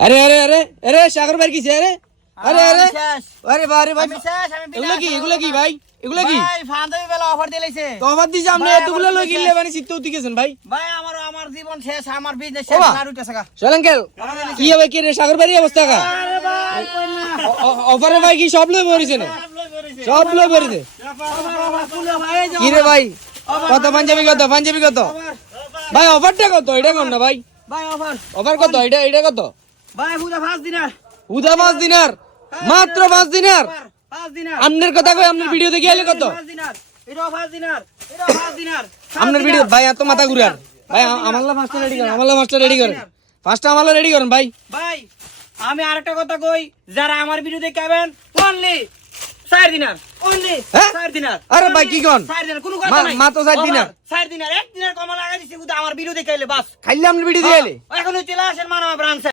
আরে আরে আরে আরে সাগর ভাই কিছে আরে আরে আরে আরে আরে ভাই এগুলো কি ভাই এগুলো কি ভাই ফান্দাবি বেলা অফার দিলাইছে তো অফার দিছে আমরা এতগুলো লই গিলে মানে সিটতে উঠি গেছেন ভাই ভাই আমার জীবন শেষ আমার বিজনেস শেষ না উঠতেছে গা সোলাঙ্কেল কি হবে কি রে সাগর ভাই অবস্থা কা আরে ভাই কই না অফারে ভাই কি সব লই পড়িছে না সব লই পড়িছে কি রে ভাই কত পাঞ্জাবি কত ভাই অফারটা কত এটা কোন না ভাই ভাই অফার কত এটা কত ভাই বুঝা 5 দিনার উদা 5 দিনার মাত্র 5 দিনার 5 দিনার আপনার কথা কই আপনার ভিডিও দেখে আইলে কত 5 দিনার এটা 5 দিনার এটা 5 দিনার আপনার ভিডিও ভাই এত মাথা ঘুরার ভাই আমারলা ফার্স্টটা রেডি করেন ফার্স্টটা আমারলা রেডি করেন ভাই ভাই আমি আরেকটা কথা কই যারা আমার ভিডিও দেখাবেন অনলি 4 দিনার অনলি হ্যাঁ? 4 দিনার আরে ভাই কি কোন 4 দিনার কোনো কথা নাই মাত্র 4 দিনার 4 দিনার 1 দিনার কমা লাগাই দিছি আমার ভিডিও দেখাইলে বাস খাইলে আপনার ভিডিও দিয়ে আইলে এখন চলে আসেন মানব ব্রাঞ্চে